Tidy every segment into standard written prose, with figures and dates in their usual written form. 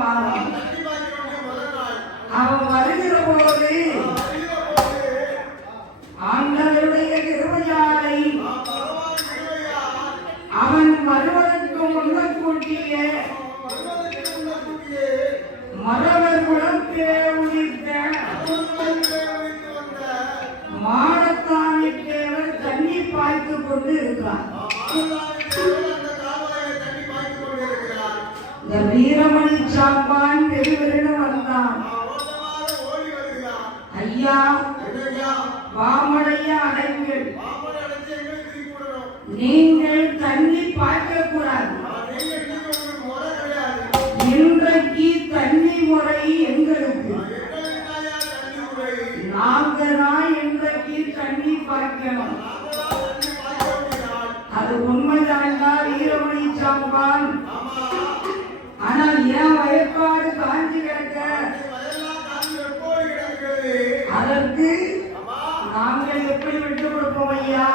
வாரம் அவன் வருகிற போது ஆண்டவருடைய கிருபையாலை அவன் வருவதற்கு முன்னக்கூட்டிய மரவர் குலத்தே உதித்த மாடத்தாமி தேவர் தண்ணி பாய்த்து கொண்டு இருக்கிறார். இந்த வீரமணி சாம்பான் பெருவரிடம் வந்தான். ஐயா வாமடைய அடைங்கள், நீங்கள் தண்ணி பார்க்க கூடாது. இன்றைக்கு தண்ணி முறை எங்களுக்கு, நாங்கள் தான் இன்றைக்கு தண்ணி பார்க்கணும். அது உண்மைதான்டா வீரமணி சாம்பான். ஆனால் ஏன் வயற்பாடு காஞ்சி கிடக்க, அதற்கு நாங்கள் எப்படி விட்டு கொடுப்போம் ஐயா?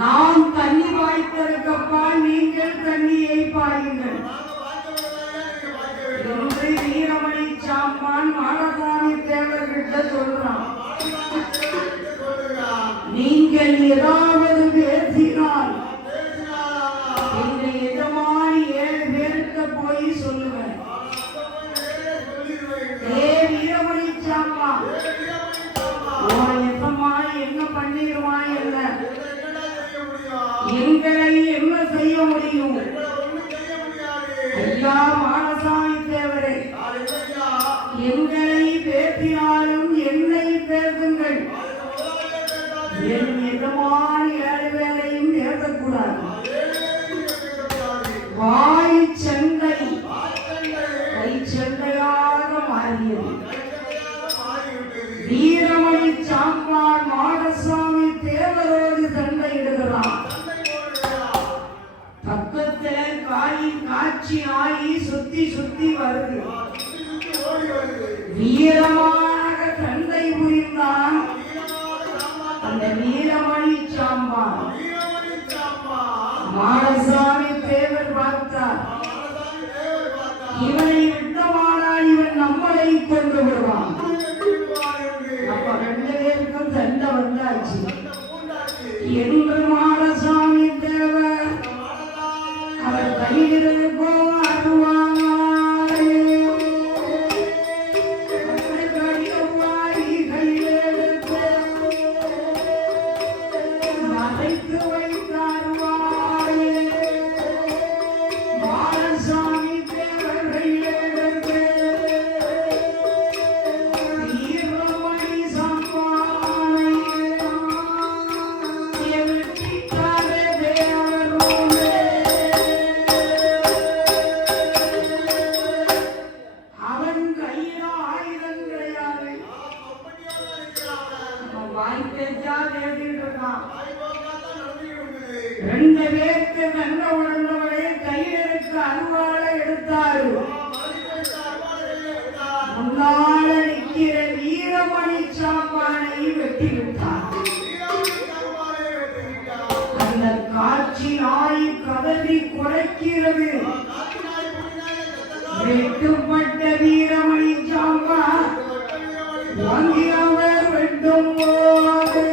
நாம் தண்ணி வாய்ப்பதற்கப்பா நீங்கள் தண்ணியை பாருங்கள் என்று வீரமணி சாம்பான் மாடசாமி தேவர்கிட்ட சொல்றான். நீங்கள் ஏதாவது பேசினால் எங்க எஜமானி 7 பேருக்கு போய் சொல்லுவேன். வீரமணி சாம்பா என்ன பண்ணிடுவான்? என்ன எங்களை என்ன செய்ய முடியும்? ஐயா மாடசாமி தேவரே, எங்களை பேசினாலும் என்னை பேசுங்கள். என் எஜமானி 7 பேரையும் பேசக்கூடாது. வாய் சண்டை கை சண்டையாக மாறியது. வீரமணி சாம்பான் மாடசாமி தேவரோடு சண்டையிடுகிறான். பக்கத்தில் காட்சி ஆகி சுத்தி சுத்தி வருது. வீரமாக சண்டை புரிந்தான் அந்த வீரமணி சாம்பான். மாடசாமி தேவர் பார்த்தார், இவனை விட்டமானால் இவன் நம்மளை கொண்டு விடுவான். அப்ப 2 பேருக்கும் சண்டை வந்தாச்சு என்று மாடசாமி தேவர் அவர் கையில் போவாருவாங்க. ரெண்டு பேருக்கு நல்ல உணர்ந்தவரை கையிலிருக்க அருவாளை எடுத்தாரு. முன்னால் நிற்கிற வீரமணி சாம்பானை வெட்டி விட்டார். அந்த காட்சி நாய் கதறி குறைக்கிறது. வெட்டுப்பட்ட வீரமணி சாம்பான் வாங்கியவர் வெட்டும் போது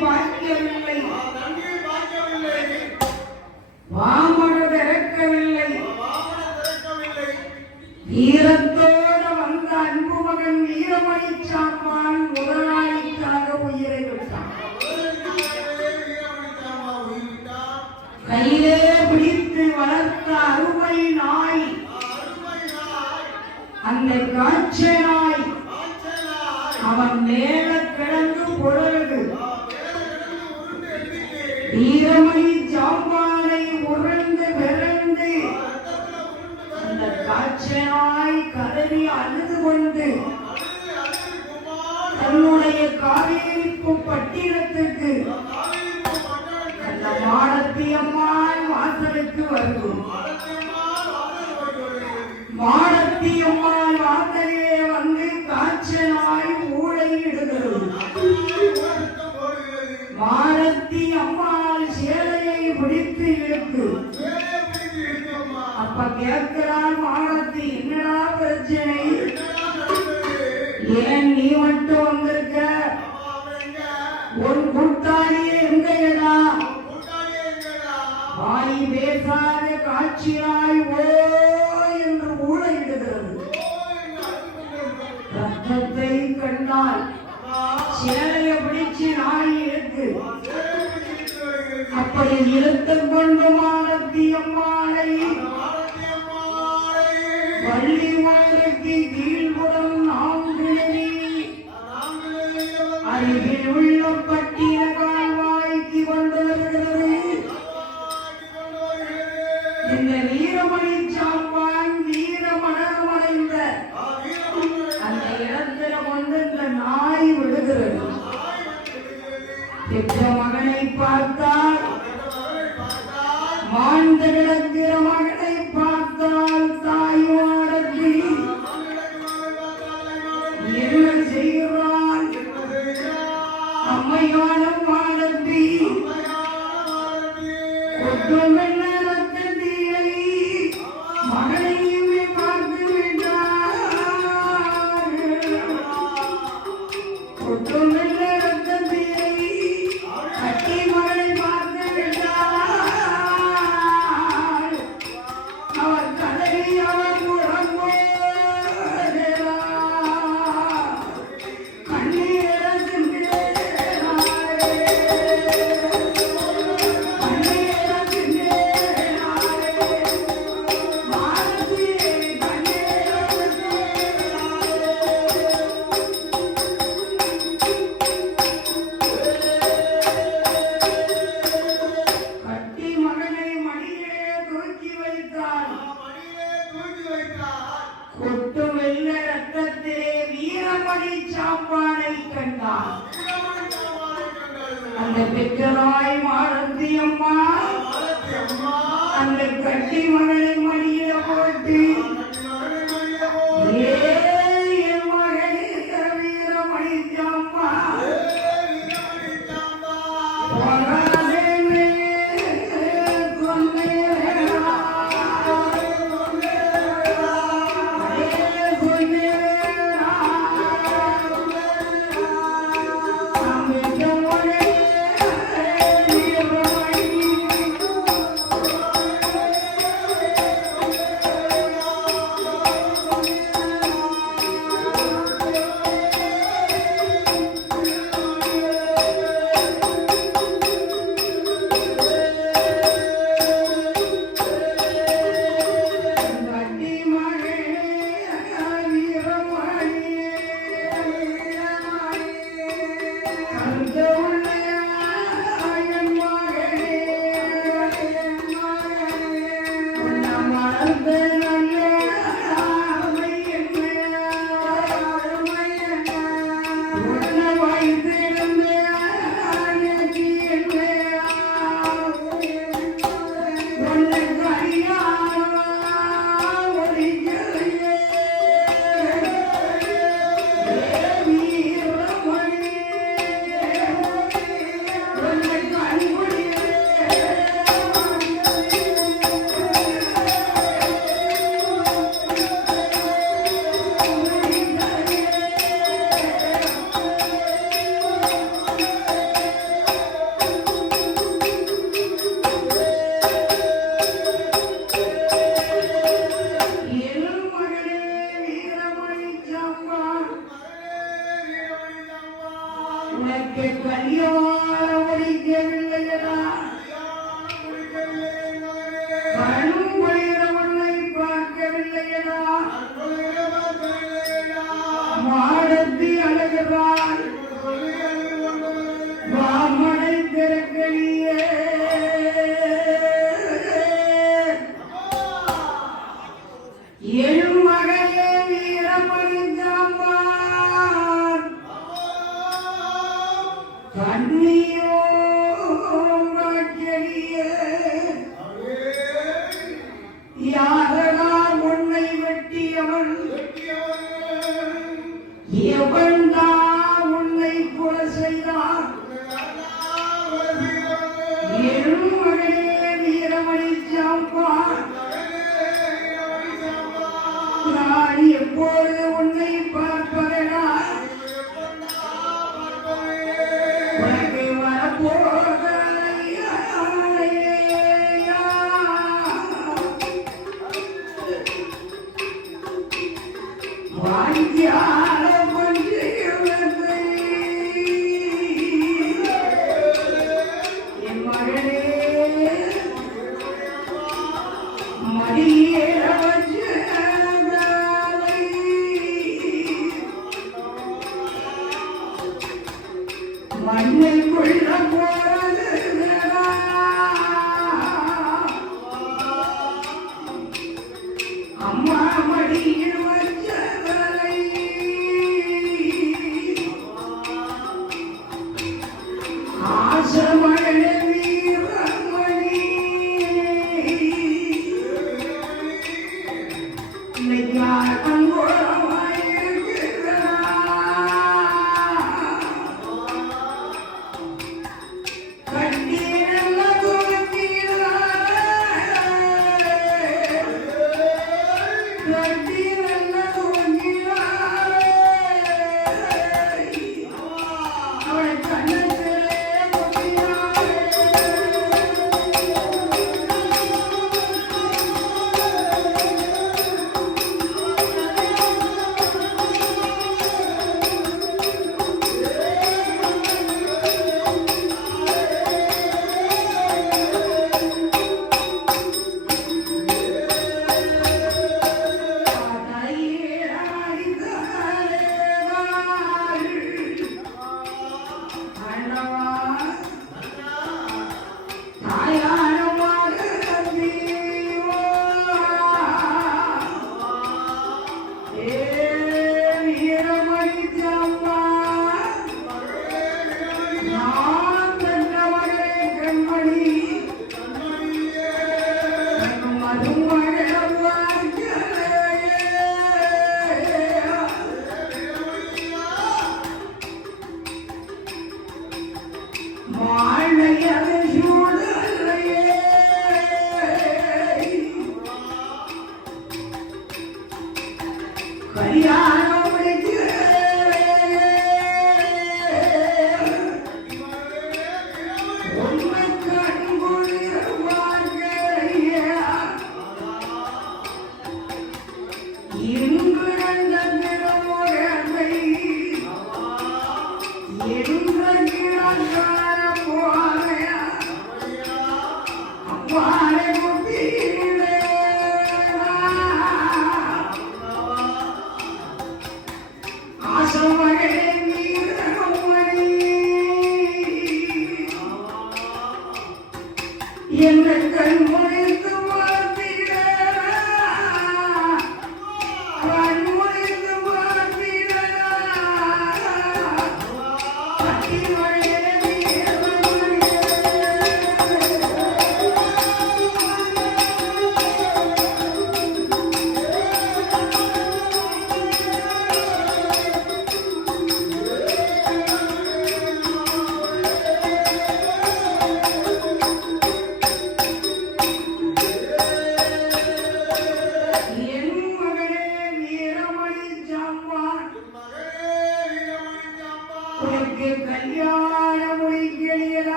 பாய்க்கவில்லை, வாமன திறக்கவில்லை. வீரத்தோட வந்த அன்பு மகன் வீரமணி சாம்பான் முதலாளிக்காக உயிரை விட்டான். கையிலே பிடித்து வளர்த்த அருமை நாய், அந்த காட்ச நாய் அவன் மேல கிடந்து பொழுது வீரமணி சாம்பானை உருண்டு விரண்டு அந்த காட்ச நாய் கதறி அழுது கொண்டு தன்னுடைய காவேரிப்பு பட்டினத்துக்கு அந்த மாடத்தி அம்மாள் வாசலுக்கு வருவோம். மாடத்தி அம்மாள் வாசலே வந்து காட்ச நாய் ஊழையிடுகிறது. மாடத்தி அம்மாள் சேலையை பிடித்து இழுத்து அப்ப கேட்கிறாள் மாடத்தி, என்னடா பிரச்சனை, ஏன் நீ மட்டும் வந்திருக்க, ஒரு கூட்டாளியே எங்கடா? வாய் பேசாத காட்சியாய் ஓ என்று ஊழையிடுகிறது. ரத்தத்தை கண்டால் சேலையை பிடிச்சு நாய் இழுத்து அப்படி இழுத்துக் கொண்டு மாடத்தி அம்மாளை வள்ளி வாழ்க்கை கீழ்புறம் நான்கிழவி அருகில் உள்ள பட்டிய கால்வாய்க்கு கொண்டு வருகிறது. இந்த வீரமணி சாம்பான் வீர மனமடைந்த அந்த இடத்துல கொண்டு இந்த நாய் விடுகிறது. பெற்ற மகனை பார்த்தால், மாண்ட கிடக்கிற மகனை பார்த்தால் தாயுமாடத்தி என்ன செய்கிறான்? அம்மையான மாடத்தி ஒட்டுமெல்ல ரத்தத்தியை மகனையுமே பார்த்து விட்டார். ஒட்டுமெல்ல ரத்தத்தியை கட்டி மகனை பார்த்து விட்டார். அவர் கதறி அவர் முழங்கோ கொட்டு வெள்ள ரத்தத்திலே வீரமணி சாம்பானை கண்டான். அந்த பெற்றதாய் மாடத்தி அம்மா அந்த கட்டி மகளை மடியில போட்டு, என் மகனே வீரமணி சாம்பா உனக்கு கல்யாணம் முடிக்கவில்லையடா கண்குளிர உன்னை பார்க்கவில்லையடா மாடத்தி அழகிறாள் வாமனை திறக்கலியே என் மகளே வீரமணி ஜாம்பான் கண்ணியோ வாக்கியே யாரடா உன்னை வெட்டியவன் எவன்டா உன்னை கொலை செய்தான் என் மகளே வீரமணி ஜாம்பான் நான் எப்போது உன்னை பார்ப்பதா உனக்கு வரப்போதையா வாங்கியார பஞ்சியவத்தை என் மகளே மடியேற வச்ச மண்ணை கொள்ள போறது அம்மா மடியில் வச்சவரை ஆசமழை வீரமணி இன்னைக்கு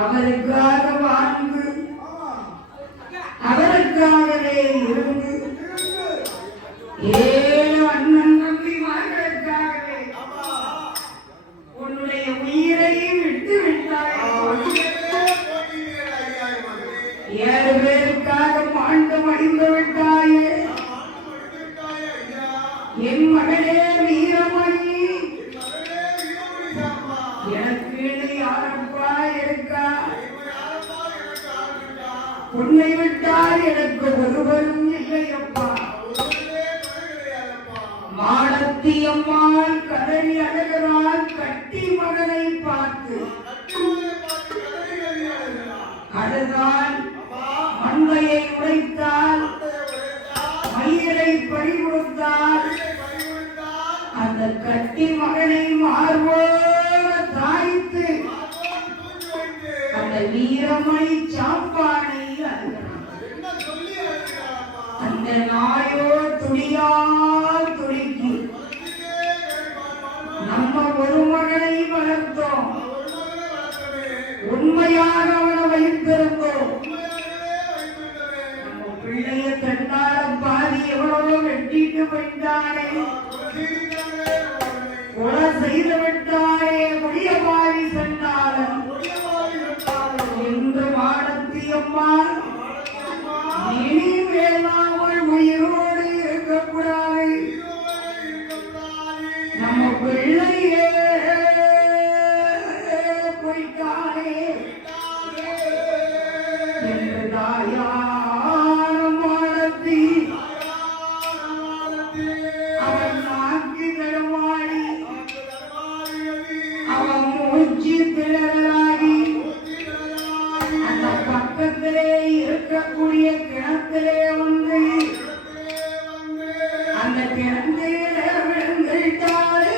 அவருக்காக வாழ்ந்து மகனுக்காகவே இருந்து 7 அண்ணன் தம்பிமார்களுக்காகவே உன்னுடைய உயிரையும் விட்டு விட்டாய். 7 பேருக்காக மாண்டு மடிந்து விட்டாயே. என் மகளே வீரமணி, எனக்கு யாரப்பா இருக்கா? உன்னை விட்டால் எனக்கு ஒருவரும் இல்லையப்பா. மாடத்தி அம்மாள் கதறி அழுகிறாள் கட்டி மகனை பார்த்து. அதுதான் மண்மையை உடைத்தால், மயிரை பறிகொடுத்தால், அந்த கட்டி மகனை மார்போடு தாய்த்து அந்த வீரமணி சாப்பானை அந்த நாயோ துடியால் துடிக்கு. நம்ம ஒரு மகனை வளர்த்தோம், உண்மையாக அவனை வைத்திருந்தோம். நம்ம பிள்ளைய தன்னால பாதி எவ்வளவோ வெட்டிட்டு போயிட்டானே, கொலை செய்து விட்டாரே முடியமாறி சென்றாலும் என்று மாடத்தி அம்மா இனிமேல் அவள் உயிரோடு இருக்கக்கூடாது. நம்ம பிள்ளையே போய்த்தானே என்று தாயான மாடத்தி அவன் நாக்கி தடுமாறி அவன் மூச்சு திணறலாகி அந்த பக்கத்திலே இருக்கக்கூடிய கிணத்திலே வந்து அந்த கிணத்திலே விழுந்துட்டாரு.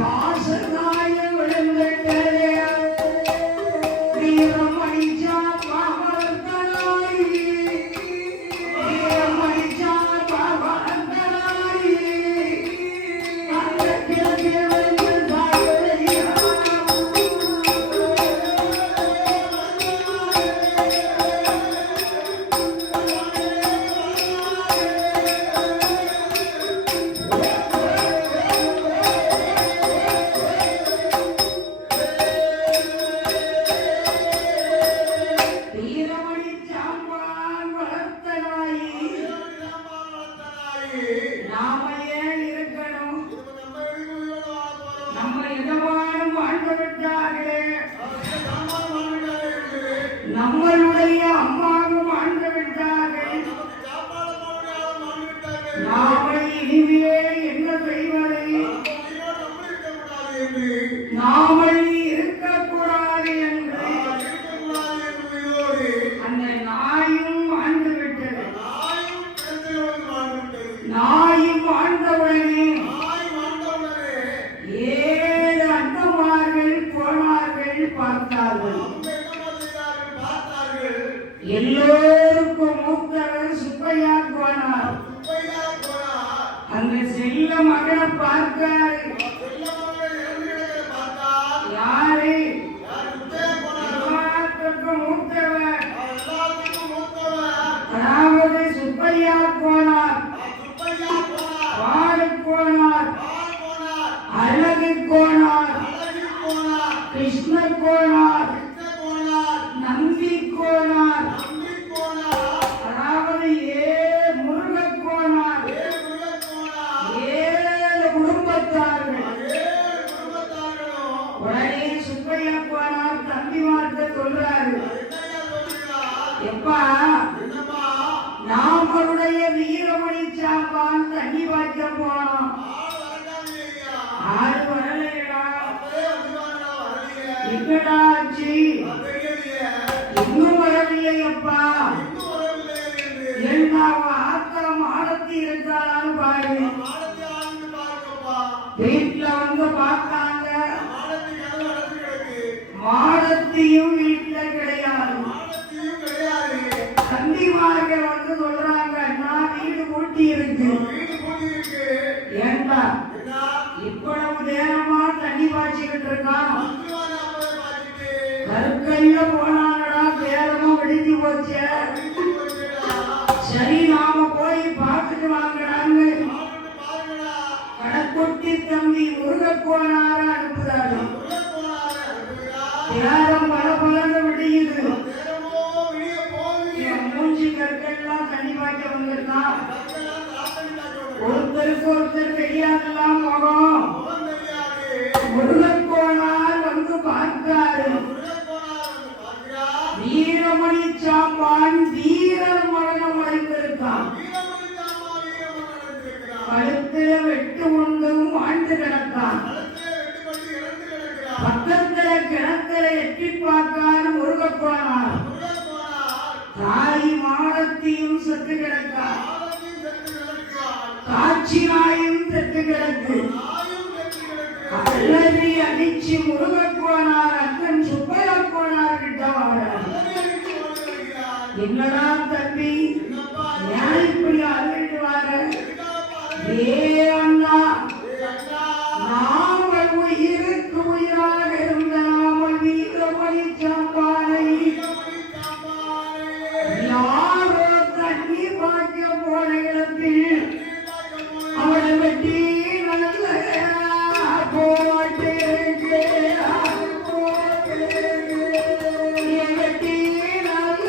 பாசனாய விழுந்துட்டே பார்த்தார்கள். எல்லோருக்கும் மூத்தவர் சுப்பையா கோனார். அந்த செல்ல மகனை பார்த்தாரு. யாரு? எல்லாத்துக்கும் மூத்தவர், அதாவது சுப்பையா கோனார், பாலு கோனார், அழகு கோனார், கிருஷ்ண கோனார், நந்தி கோனார், அதாவது முருக கோனார், 7 குடும்பத்தார்கள். உடனே சுப்பையா கோனார் தம்பிமார்ட்ட சொல்றாரு, எப்பா நாமளுடைய வீரமணி சாம்பான் தண்ணி வாய்க்க போனோம், ஆறு வரலையடா, எங்கடாச்சு இன்னும் வரவில்லையப்பா, என்ன ஆத்தா மாடத்தி இருந்தாலும் பாரு. வீட்டுல வந்து பார்த்தாங்க, மாடத்தியும் வீட்டுல கிடையாது. தம்பிமார்கள் வந்து சொல்றாங்க, நான் வீடு பூட்டி இருக்கு. ஏண்டா இவ்வளவு நேரமா தண்ணி பாய்ச்சிக்கிட்டு இருக்கான், கருக்கையில போனாங்கடா, நேரமும் வெடிஞ்சு போச்சு, சரி நாம போய் பார்த்துட்டு வாங்கடான்னு கடற்கொட்டி தம்பி முருகக்கோனார அனுப்புறாரு. நேரம் பல பலன்னு விடியுது, மூஞ்சி கற்கெல்லாம் தண்ணி பாய்க்க வந்திருக்கான். ஒருத்தருக்கு ஒருத்தர் தெரியாதெல்லாம் முகம். முருகக்கோனார் வந்து பார்த்தாரு. வீரமணி சாம்பான் வீரர் மரணம் அடைந்திருக்கான். கழுத்துல வெட்டு உண்டு மாண்டு கிடக்கான். பக்கத்துல கிணத்துல எட்டி பார்க்கார் முருகக்கோனார். தாய் மாடத்தையும் செத்து கிடக்கார், காட்சி நாயும் செத்து கிடக்கு. அல்லது அடிச்சு முருகக்கோனார் அண்ணன் சுப்பையா கோனார் கிட்ட வார, என்னடா தம்பி ஏன் இப்படி அழுது வார? ஏ அண்ணா, நாங்கள் உயிருக்கு உயிராக இருந்த நாமல் வீரமணி சாம்பானை யாரோ தண்ணி பாய்க்க போன இடத்தில் அவளை வெட்டி நல்ல போட்டு வெட்டி நல்ல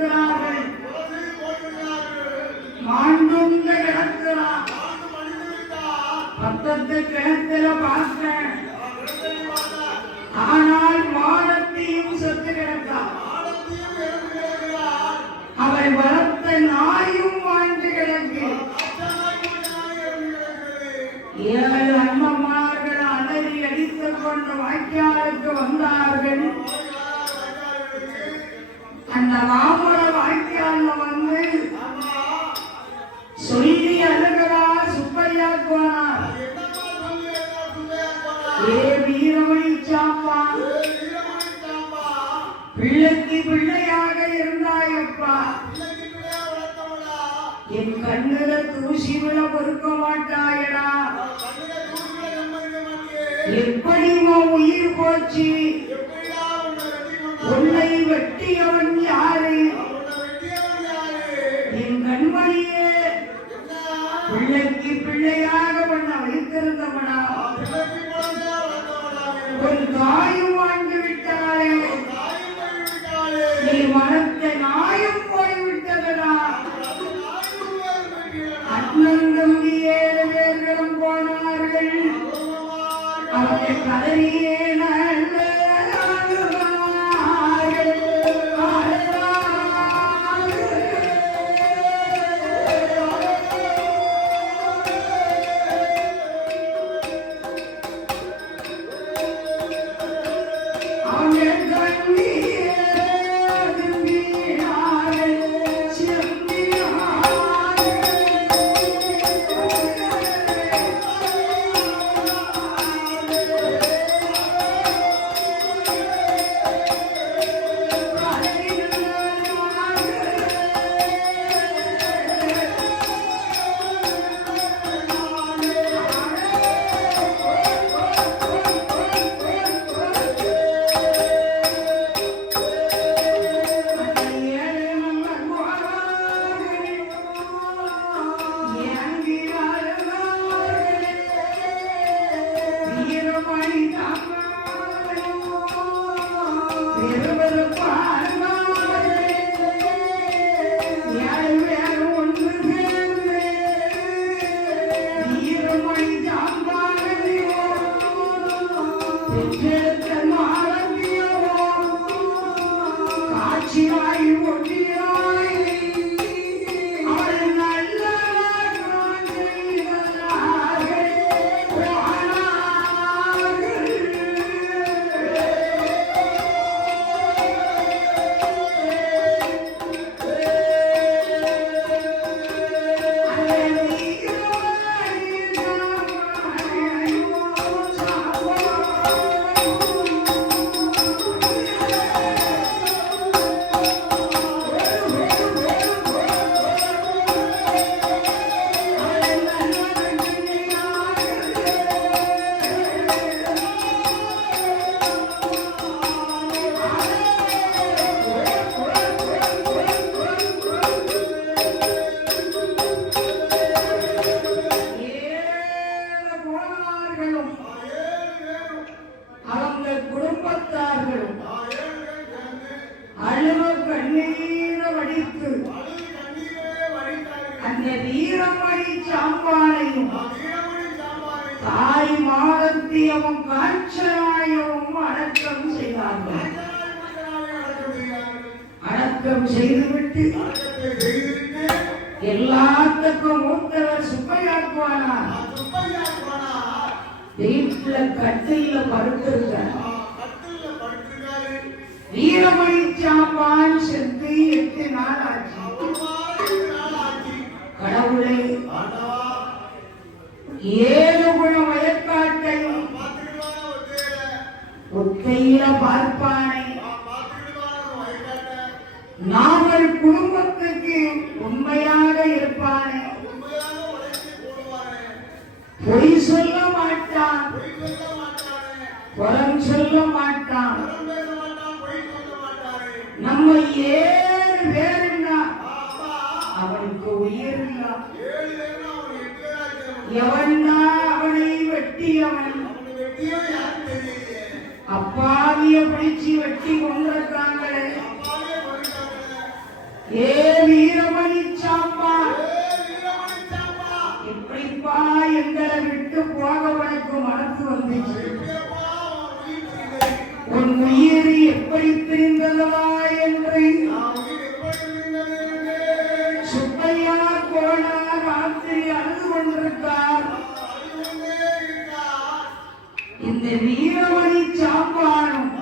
போய்விடுகிறார்கள். மாண்டுங்க கிடக்கிறான். பக்கத்து கிணத்துல பார்த்தேன். ஆனால் மானத்தையும் செத்து கிடக்கான். அவன் வளர்த்த நாயும் வாழ்ந்து கிடக்கு. 7 அண்ணமார்கள் அலறி அடித்துக் கொண்டு வாய்க்காலுக்கு வந்தார்கள். அந்த மாமர வாய்க்கால வந்து சொல்லி அழுகிறா சுப்பையா போனார். ஏ வீரமணி சாப்பா, பிள்ளைக்கு பிள்ளையாக இருந்தாயப்பா. என் கண்ணுல தூசி விட பொறுக்க மாட்டாயடா. எப்படி உயிர் போச்சு? உன்னை வெட்டியவன் யாரு? என் கண்மணியே, பிள்ளைக்கு பிள்ளையாக பண்ண வைத்திருந்தவனா ஒரு தாயும் வாழ்ந்து விட்டாளே. நீ வளர்த்த நாயும் போய்விட்டதா? அண்ணன் தம்பி 7 பேர்களும் போனார்கள். அவரை கதறியே நல்ல தாய் மாதத்தியமும் காட்சராயவும் அடக்கம் செய்தார்கள். அடக்கம் செய்துவிட்டு எல்லாத்துக்கும் மூத்தவர் சுப்பையாக்குவானார். வீட்டுல கட்டில படுத்திருக்க வீரமணி சாப்பான் செத்து 8 நாள் ஆச்சு. கடவுளை 7 குணம் வயற்காட்டையும் ஒத்தையில பார்ப்பானை நாமல் குடும்பத்துக்கு உண்மையாக இருப்பானே. பொய் சொல்ல மாட்டான், புறம் சொல்ல மாட்டான். நம்ம 7 பேருன்னா அவனுக்கு உயிர் இல்ல. எவன்னா அவனை வெட்டியவன் அப்பாவிய பிடிச்சு வெட்டி கொண்டிருக்காங்களே. எப்படிப்பா எங்களை விட்டு போக உனக்கு மனசு வந்துச்சு? உன் உயிர் எப்படி பிரிந்ததா என்று சுப்பையா கோனார் ராத்திரி அழுது கொண்டிருக்கார். இந்த வீரமணி சாப்பாடும்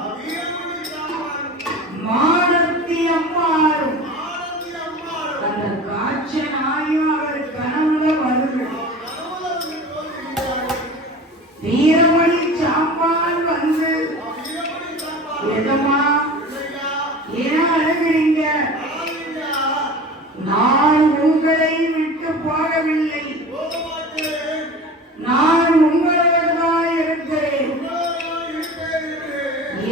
மாடத்தி அம்மாரும் அந்த காட்சனாயும் அவர் கனவுல வருது. வீரமணி சாப்பாடு வந்து எதமா ஏன் அழுகிறீங்க? நான் உங்களை விட்டு போகவில்லை, நான் உங்களோடு தான் இருக்கிறேன்.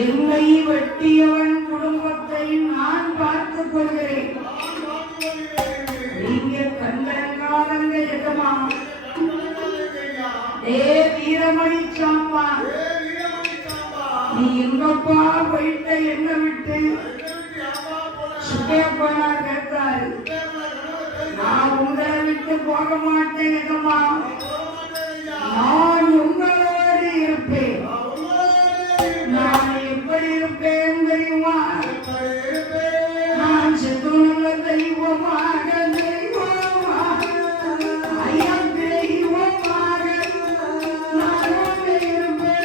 என்னை வெட்டியவன் குடும்பத்தை நான் பார்த்துக் கொள்கிறேன். நீங்க கண்டங்காலங்க எதமா? வீரமணி சாப்பா, நீ எங்கப்பா போயிட்ட என்ன விட்டு? சுப்பையப்பா கேட்டாரு. நான் உங்களை விட்டு போக மாட்டேன் எதமா, நான் உங்களோடு இருப்பேன். நான் எப்படி இருப்பேன் தெரியுமா? நான் செத்துள்ள தெய்வமாக, தெய்வமாக, ஐயா தெய்வமாக நானும் இருப்பேன்.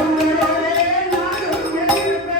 உங்களோட நானும் இருப்பேன்.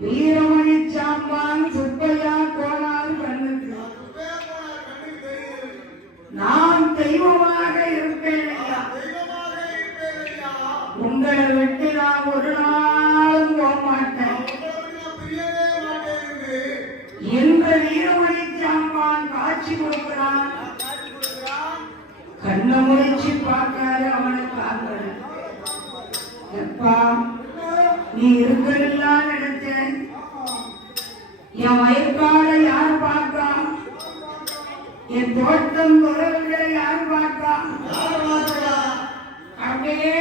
வீரமணி சாம்பான் சுப்பையா கோனார் கண்ணுக்கு நான் தெய்வமாக இருப்பேன் ஐயா. உங்களை விட்டு நான் ஒரு நாளும் போக மாட்டேன் என்ற வீரமணி சாம்பான் காட்சி கொடுக்கிறான். கண்ணை முடிச்சு பார்க்காரு, அவனை பார்க்கல. எப்பா நீ இருக்கலாம் நினைச்சேன். என் வயற்கால யார் பார்த்தா? என் தோட்டம் உறவுகளை யார் பார்த்தா? அப்படியே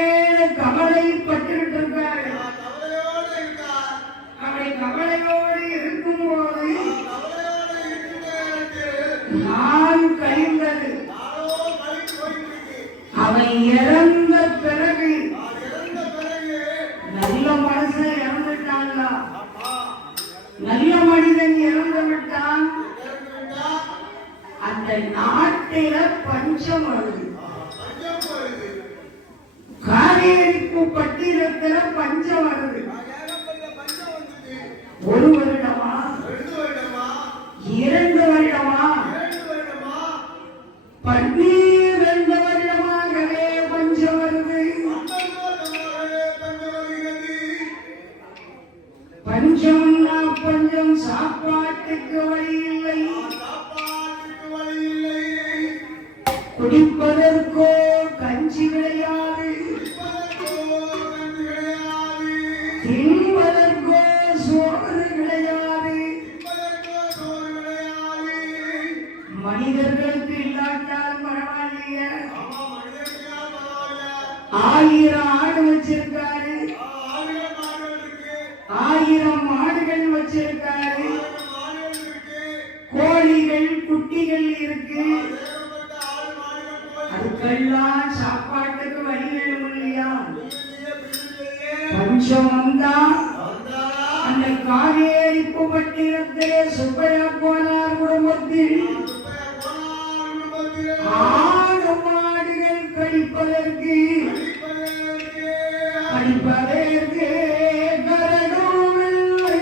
கவலைப்பட்டு இருக்காரு. அப்படி கவலையோடு இருக்கும்போது நான் கழிந்தது. அவன் இறந்த பிறகு நல்ல மனுஷன் இறந்துட்டான்ல, நல்ல மனிதன் இறந்து விட்டான். அந்த நாட்டில பஞ்சம் வருது. காரியரிப்பு பட்டியலத்துல பஞ்சம் வருது. 1 வருடமா 2 வருடமா 12 வருடமாகவே பஞ்சம் வருது. பஞ்சம்னா பஞ்சம், சாப்பாட்டுக்கு வழி இல்லை, குடிப்பதற்கோ கஞ்சி கிடையாது, தின்பதற்கோ சோறு கிடையாது. மனிதர்களுக்கு இல்லாட்டால் பரவாயில்லையே, 1000 ஆடு வச்சிருக்காரு, 1000 மாடுகள் வச்சிருக்காரு, கோழிகள் குட்டிகள் இருக்கு. அதுக்கெல்லாம் சாப்பாட்டுக்கு வழி வேணும் இல்லையா? பஞ்சம் வந்தா அந்த காவேரிப்பு பட்டினத்திலே சுப்பையா போனார் குடும்பத்தில் ஆடு மாடுகள் கழிப்பதற்கு கரகமில்லை,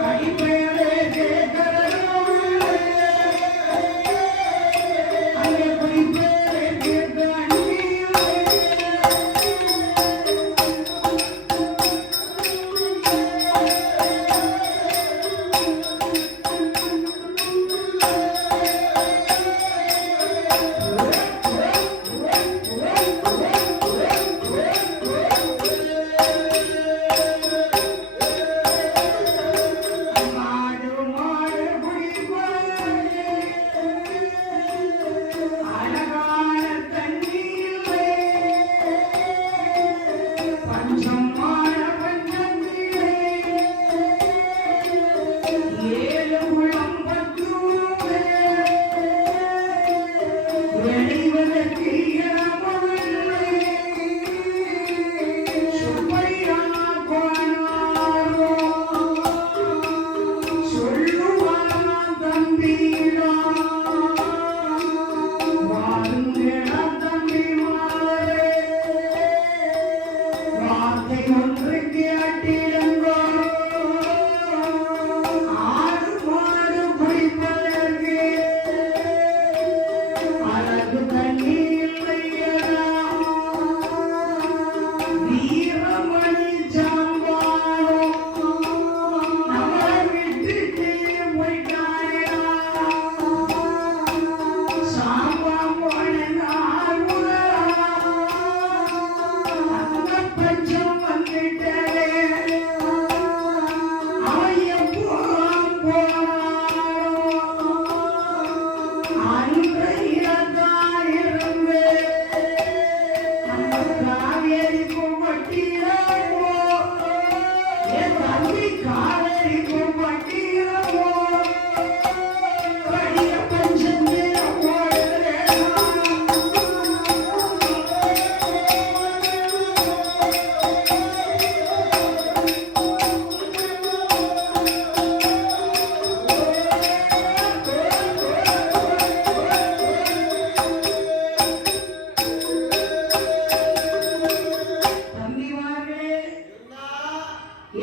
கழிப்பதற்கு கரகமில்லை, அங்கே குடிப்பதற்கு தண்ணீர்.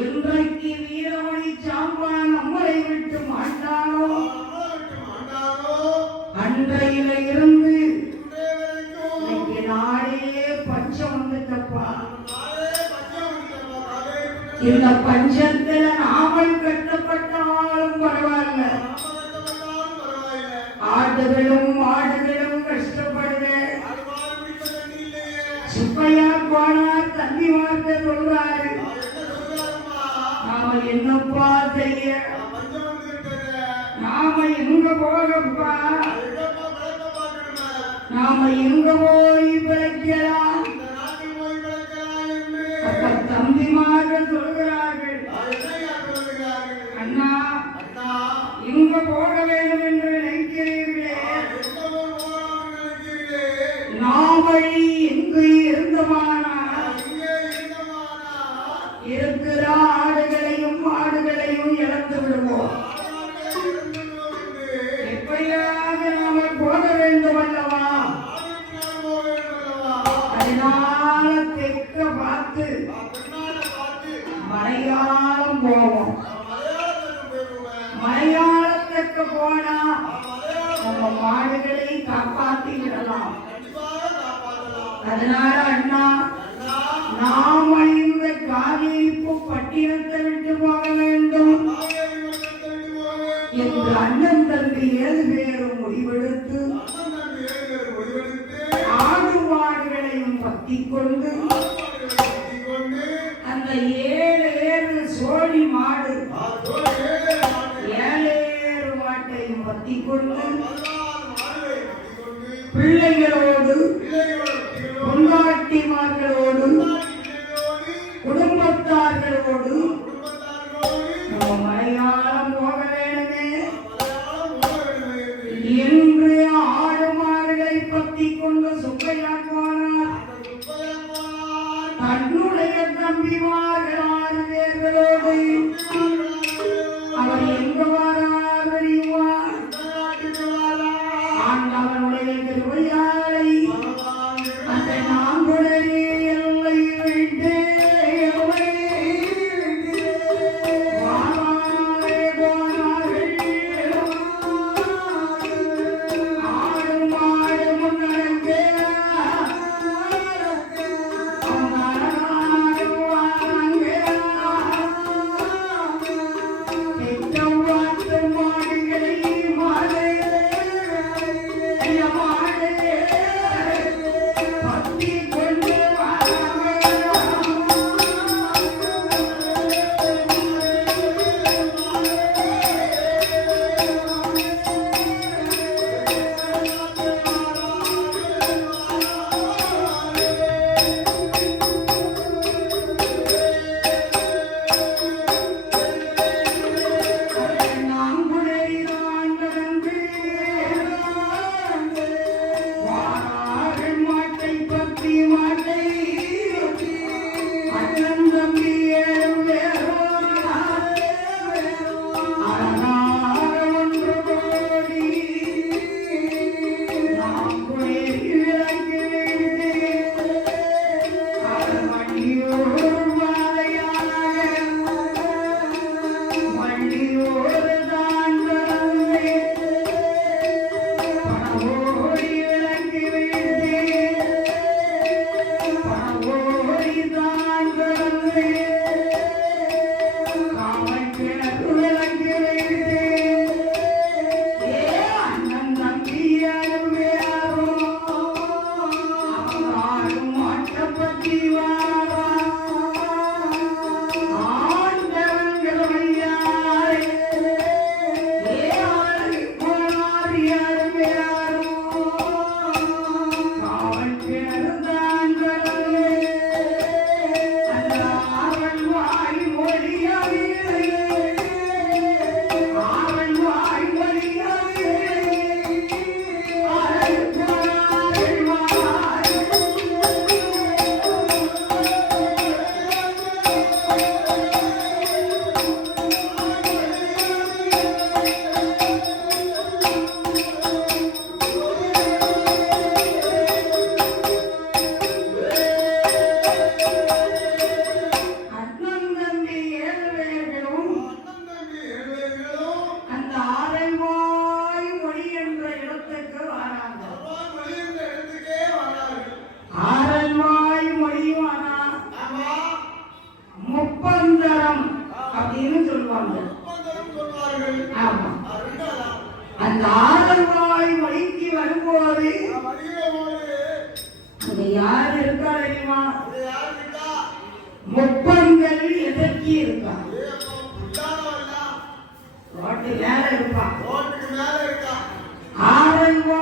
என்றைக்கு வீரமணி சாம்பான் நம்மளை விட்டு மாட்டானோ அன்றையில இருந்து இன்னைக்கு நாடே பஞ்சம் வந்துட்டப்பா. இந்த பஞ்சத்துல நாமல் கட்டப்பட்டாலும் பரவாயில்ல, ஆடுகளும் மாடுகளும் கஷ்டப்படுவேன். சுப்பையா போனார், தண்ணி வார்த்தை சொல்றாரு, நாம என்னப்பா செய்ய, நாம எங்க போகப்பா, நாம எங்க போய் பிழைக்கலாம்? அப்ப தம்பிமார்கள் சொல்கிறார்கள், அண்ணா எங்க போக வேண்டும் என்று நினைக்கிறீர்களே, நாமளி எங்கு இருந்தவானா இருக்கிற ஆடுகளையும் மாடுகளையும் இழந்து விடுவோம். எப்படியாக நாம போக வேண்டும் அல்லவா? அதனால தெற்க பார்த்து மலையாளம் போவோம். மலையாளத்துக்கு போனா நம்ம மாடுகளை காப்பாற்றி விடலாம். அதனால அண்ணா நாம இந்த காவேரிப்பு பட்டினத்தை விட்டு போக வேண்டும் என்று அண்ணன் தம்பி 7 பேரும் முடிவெடுத்து ஆடு மாடுகளையும் பத்திக் கொண்டு அந்த 7 சோழி மாடு 7 மாட்டையும் பத்திக் கொண்டு பிள்ளைகளோடு பொண்டாட்டிமார்களோடு குடும்பத்தார்களோடு நம்ம மலையாளம் போக வேணுமே. இன்று ஆடு மாடுகளை பத்தி கொண்டு சுப்பையா போனார். தன்னுடைய தம்பிமார்கள் 6 பேர்களோடு அவர் எங்க வரார் தெரியுமா? ஆண்டவனுடைய திருவையாளை அந்த நாங்குடனே எல்லை விட்டு அந்த ஆரல்வாய் வழிக்கு வரும்போது அங்க யார் இருக்கா தெரியுமா? முப்பங்கள் எதற்கு இருக்கா? ரோட்டு மேல இருப்பா. ஆரல்வாய்